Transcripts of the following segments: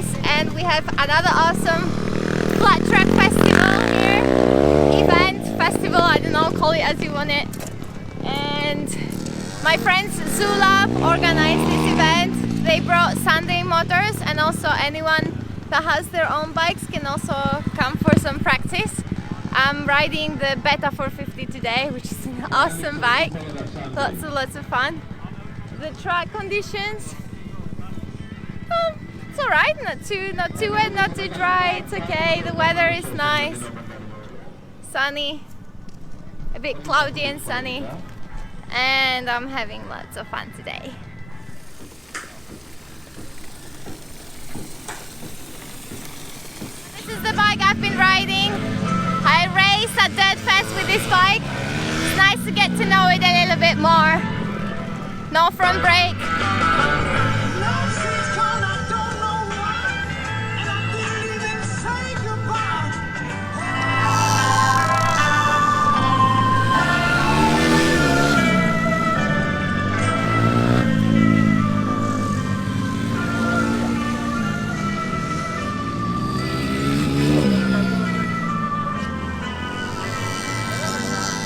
Thanassis, and we have another awesome FlatTrack festival here. Festival, I don't know, call it as you want it. And my friends Zulap organized this event. They brought Sunday motors, and also anyone that has their own bikes can also come for some practice. I'm riding the Beta 450 today, which is an awesome bike. Lots of fun. The track conditions, it's alright, not too wet, not too dry, it's okay. The weather is nice, sunny, a bit cloudy and sunny, and I'm having lots of fun today. This is the bike I've been riding. I race at Dirt Fest with this bike. It's nice to get to know it a little bit more. No front brake.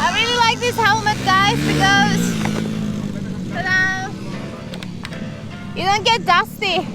I really like this helmet, guys, because you don't get dusty.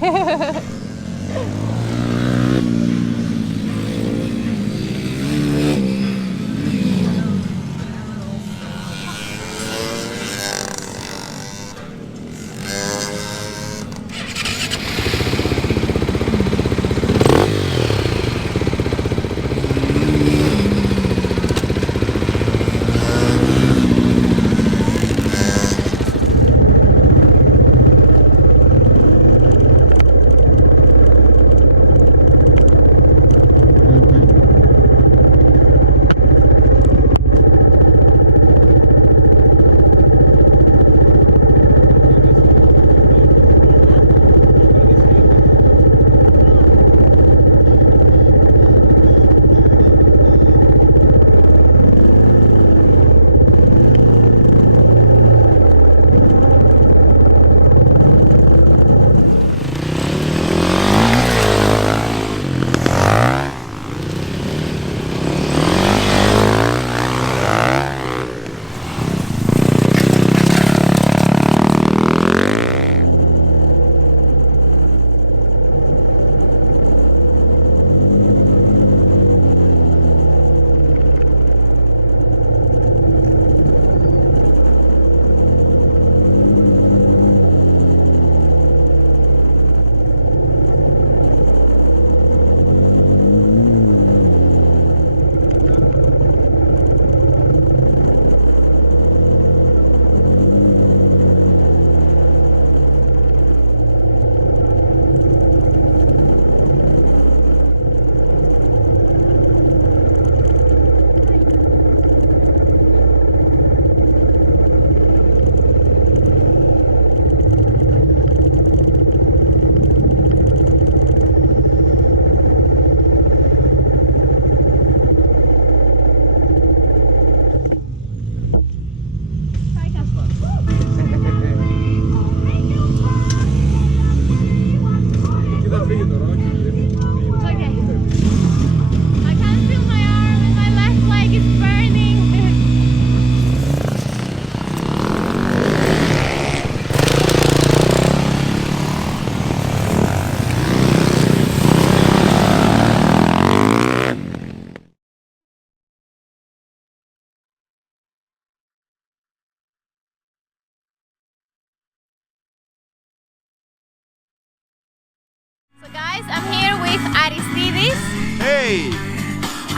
So guys, I'm here with Aristidis. Hey!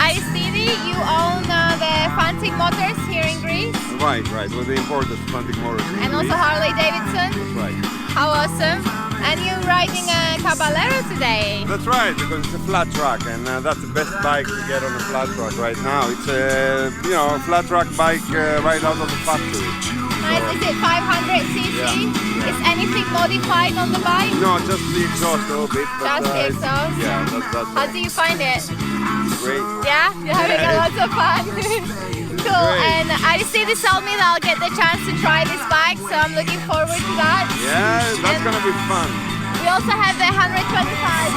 Aristidis, you own the Fantic Motors here in Greece. Right, with the imported Fantic Motors. And also Harley Davidson. That's right. How awesome. And you're riding a Caballero today. That's right, because it's a flat track, and that's the best bike to get on a flat track right now. It's a flat track bike right out of the factory. Nice. Is it 500cc? Yeah. Is anything modified on the bike? No, just the exhaust a little bit. But, just the exhaust? Yeah, that's How do you find it? Great. Yeah? You're having a lot of fun? Cool. Great. And Aristidis told me that I'll get the chance to try this bike, so I'm looking forward to that. Yeah, that's gonna be fun. We also have the 125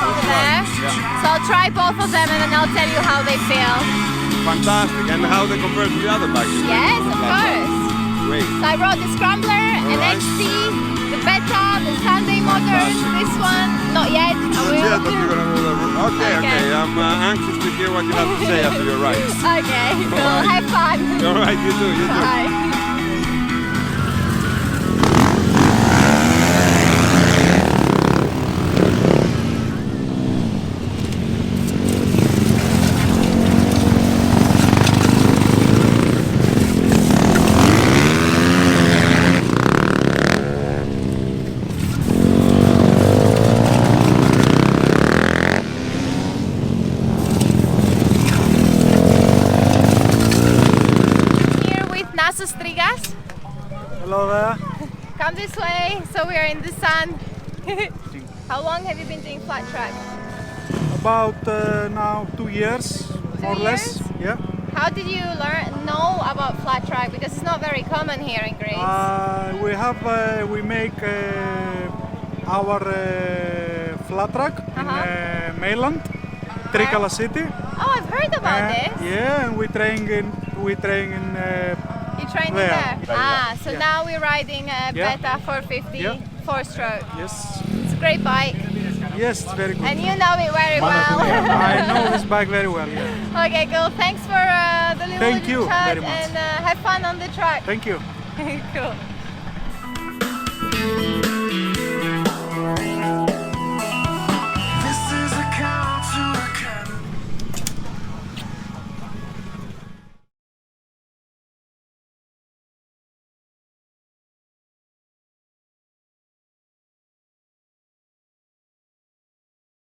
over there. Yeah. So I'll try both of them and then I'll tell you how they feel. Fantastic. And how they compare to the other bikes? Yes, of course. Great. So I rode the Scrambler, an Alright. XC, the Beta, the Sunday Modern, this one, not yet, I will. Yeah, but you're gonna do the... Okay, Okay. okay. I'm anxious to hear what you have to say after your ride. Okay, cool, Alright. have fun. All right, you too. You too. Bye. Thanassis Choundras. Hello there. Come this way, so we are in the sun. How long have you been doing flat track? About now 2 years, more or less. years? Yeah. How did you know about flat track? Because it's not very common here in Greece. We make our flat track in mainland, Trikala city. Oh, I've heard about this. Yeah, and we train in You trained there. in there? Ah, so Yeah. now we're riding a Yeah. Beta 450 Yeah. 4-stroke. yes, It's a great bike, yes, it's very good. and you know it very well. I know this bike very well. Yeah. Okay, cool. Thanks for the little Thank you chat very much. and have fun on the track. Thank you. Cool.